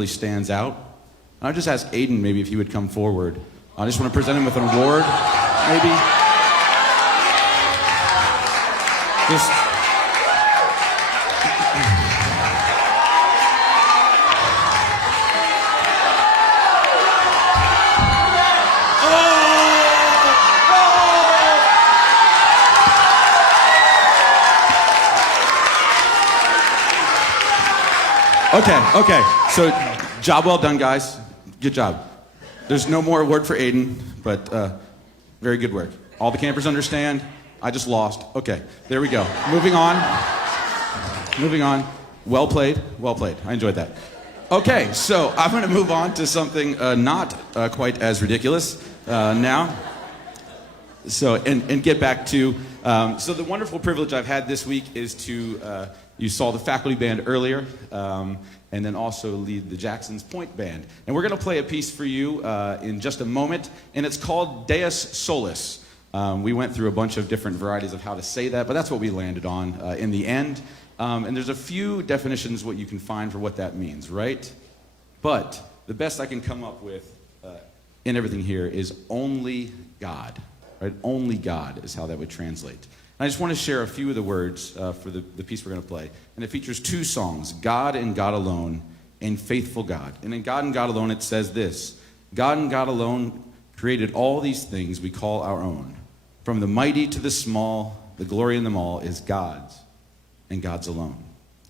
really stands out. And I just ask Hayden maybe if he would come forward. I just want to present him with an award, maybe. Just. Okay. So, job well done, guys. Good job. There's no more award for Hayden, but very good work. All the campers understand. I just lost. Okay, there we go. Moving on. Well played. I enjoyed that. Okay, so I'm going to move on to something not quite as ridiculous now. So, and get back to, so the wonderful privilege I've had this week is to, you saw the faculty band earlier, and then also lead the Jackson's Point Band. And we're going to play a piece for you in just a moment, and it's called Deus Solus. We went through a bunch of different varieties of how to say that, but that's what we landed on in the end. And there's a few definitions what you can find for what that means, right? But the best I can come up with in everything here is only God. Right? Only God is how that would translate. And I just want to share a few of the words for the piece we're going to play. And it features two songs, God and God Alone, and Faithful God. And in God and God Alone it says this: God and God alone created all these things we call our own. From the mighty to the small, the glory in them all is God's, and God's alone.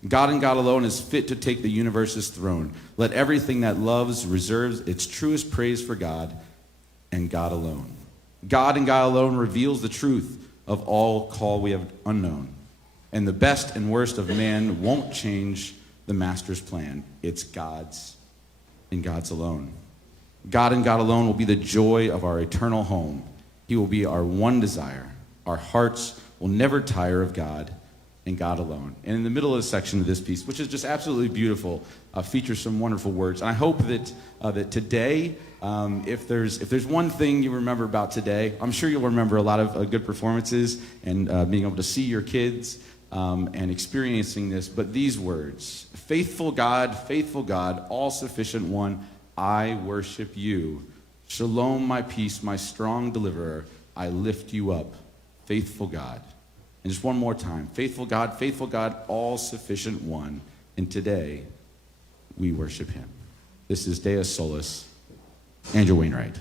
God and God alone is fit to take the universe's throne. Let everything that loves reserves its truest praise for God and God alone. God and God alone reveals the truth of all call we have unknown. And the best and worst of man won't change the master's plan. It's God's and God's alone. God and God alone will be the joy of our eternal home. He will be our one desire. Our hearts will never tire of God and God alone. And in the middle of the section of this piece, which is just absolutely beautiful, features some wonderful words. And I hope that that today, if there's one thing you remember about today, I'm sure you'll remember a lot of good performances and being able to see your kids and experiencing this. But these words: faithful God, all-sufficient one, I worship you. Shalom, my peace, my strong deliverer, I lift you up. Faithful God. And just one more time: faithful God, all-sufficient one. And today, we worship him. This is Deus Solus, Andrew Wainwright.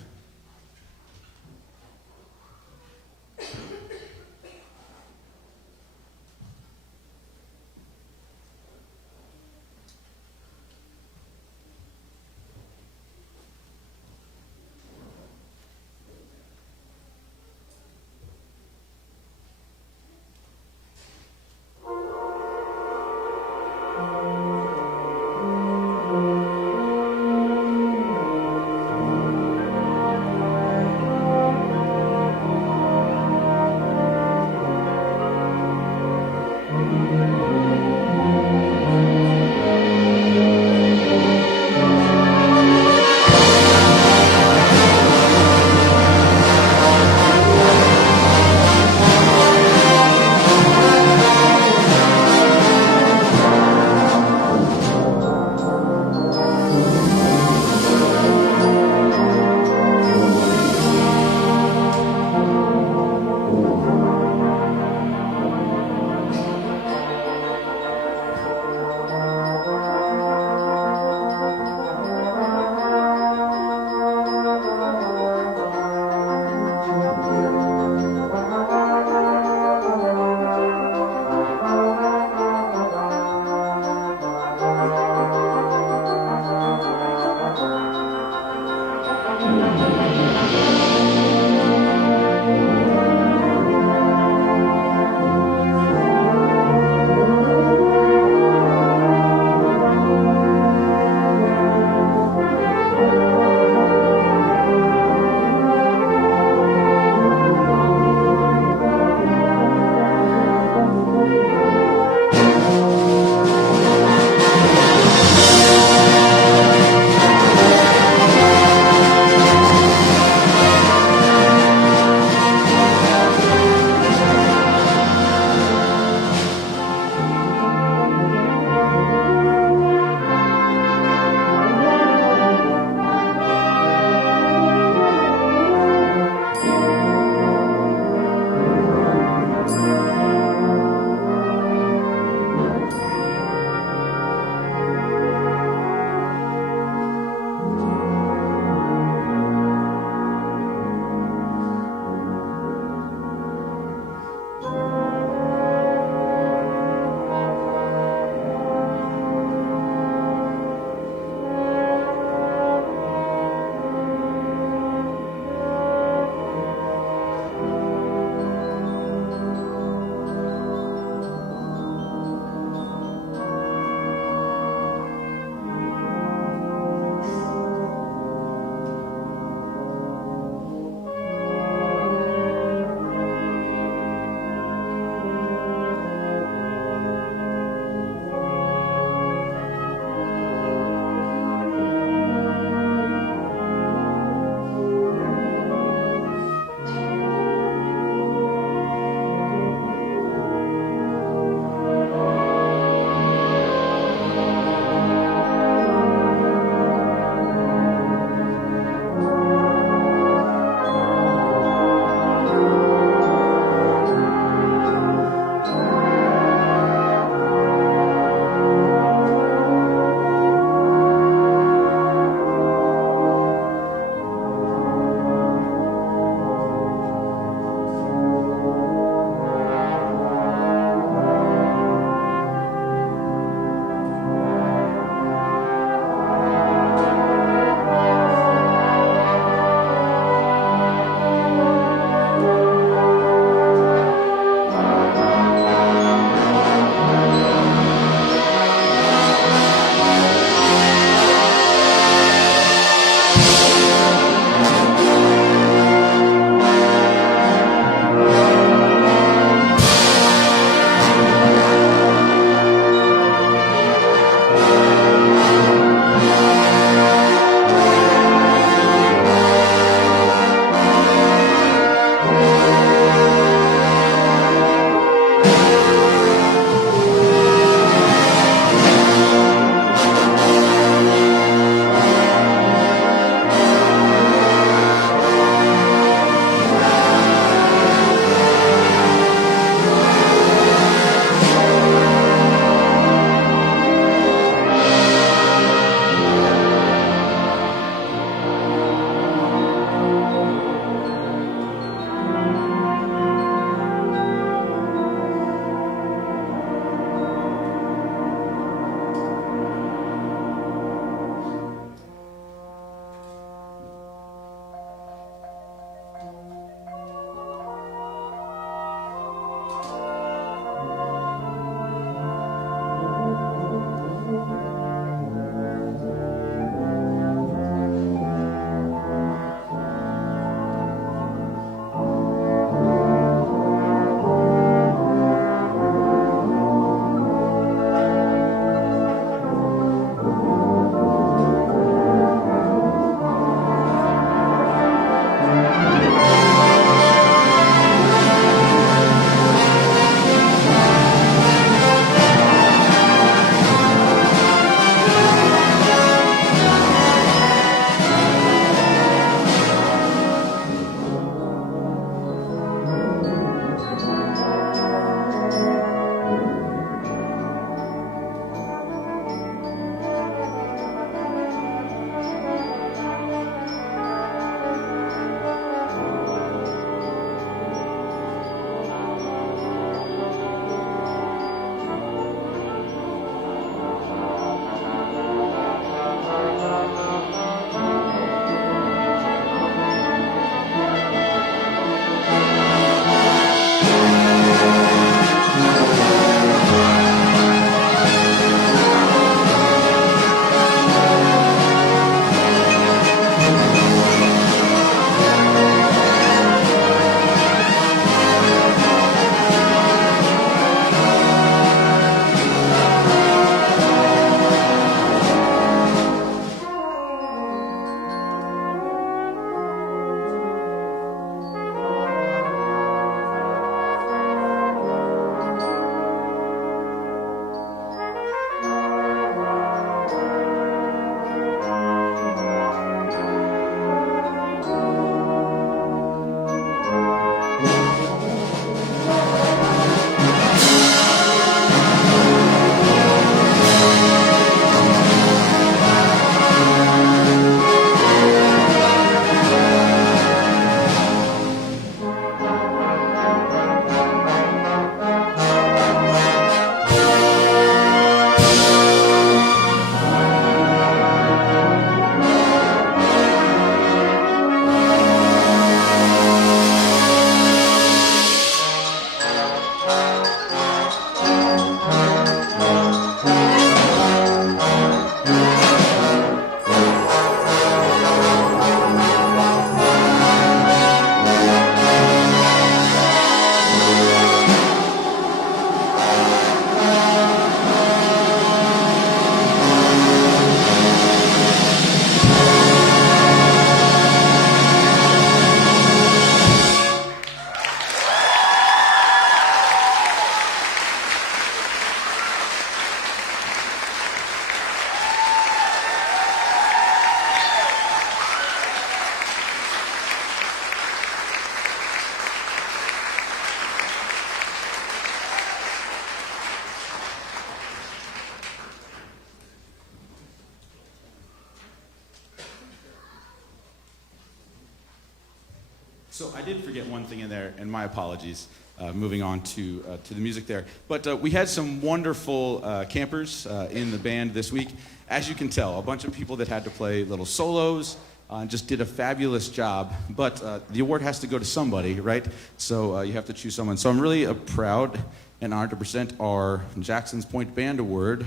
So I did forget one thing in there, and my apologies. Moving on to the music there. But we had some wonderful campers in the band this week. As you can tell, a bunch of people that had to play little solos and just did a fabulous job. But the award has to go to somebody, right? So you have to choose someone. So I'm really proud and honored to present our Jackson's Point Band Award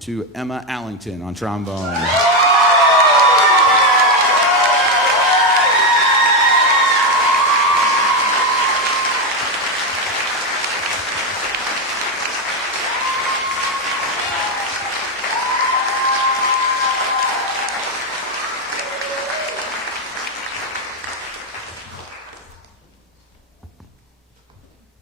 to Emma Allington on trombone.